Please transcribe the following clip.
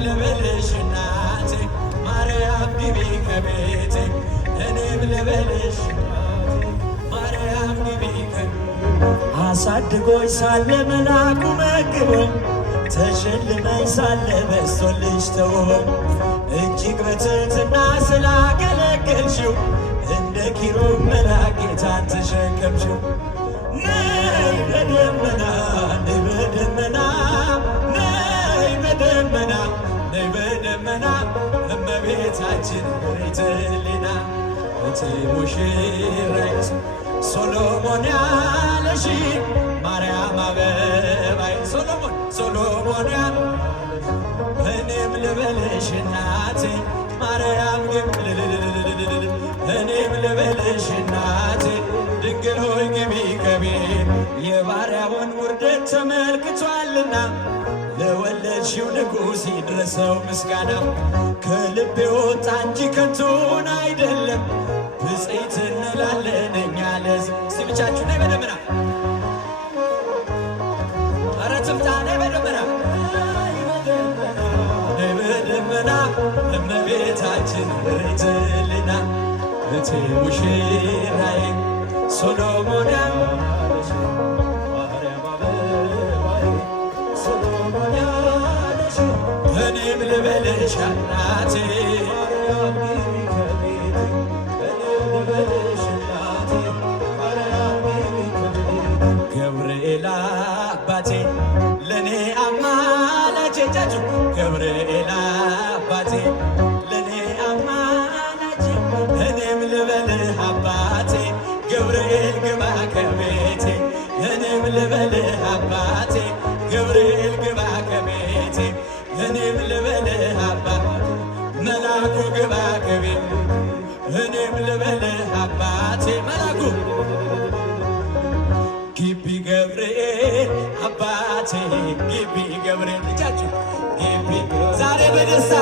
ልበልሽ እናቴ ማርያም ግቢ ከቤቴ እኔም ልበልሽ ማርያም ግቢ አሳድጎኝ ሳለ መላኩ መግቦ ተሸልመኝ ሳለ በስቶልሽ ተውቦ እጅግ በትሕትና ስላገለገልሽው እንደ ኪሩብ መልአክ ጌታን ተሸከምሽው። ነይ በደመና ነይ በደመና ነይ በደመና ነይ በደመና እመቤታችን ሪትሊና እቴ ሙሽራይት ሶሎሞን ያለሽ ማርያም አበባይ ሶሎሞን ያለሽ እኔም ልበልሽ እናቴ ማርያም ግቢ እኔም ልበልሽ እናቴ ድንግል ሆይ ግቢ ከቤት የባሪያውን ውርደት ተመልክቷልና ለወለድሽው ንጉሥ ይድረሰው ምስጋና ከልቤ ወጣ እንጂ ከንቱን አይደለም ብፅዕት እንላለን እኛ ለዚህ እስቲ ብቻችሁ ነይ በደመና ኧረ ትምጣ ነይ በደመና ነይ በደመና እመቤታችን ርትልና እቴ ሙሽራዬ ሶሎሞን ያለሽ ማርያም አበባዬ ሶሎሞን ያለሽ እኔም ልበልሽ እናቴ ማርያም ግቢ ከቤቴ እኔም ልበልሽ እናቴ ማርያም ግቢ ከቤቴ ገብርኤል አባቴ ለኔ አማላጄ ጃጁ ገብርኤል አባቴ ለኔ አማላጄ እኔም ልበልህ አባቴ ገብርኤል ግባ ከቤቴ እኔም ልበልህ አባቴ ገብርኤል ግባ ከቤቴ እኔም ልበልህ አባቴ መላኩ ግባ ከቤቴ እኔም ልበልህ አባቴ መላኩ ግቢ ገብርኤል አባቴ ግቢ ገብርኤል ልጃችሁ ግቢ ዛሬ በደስታ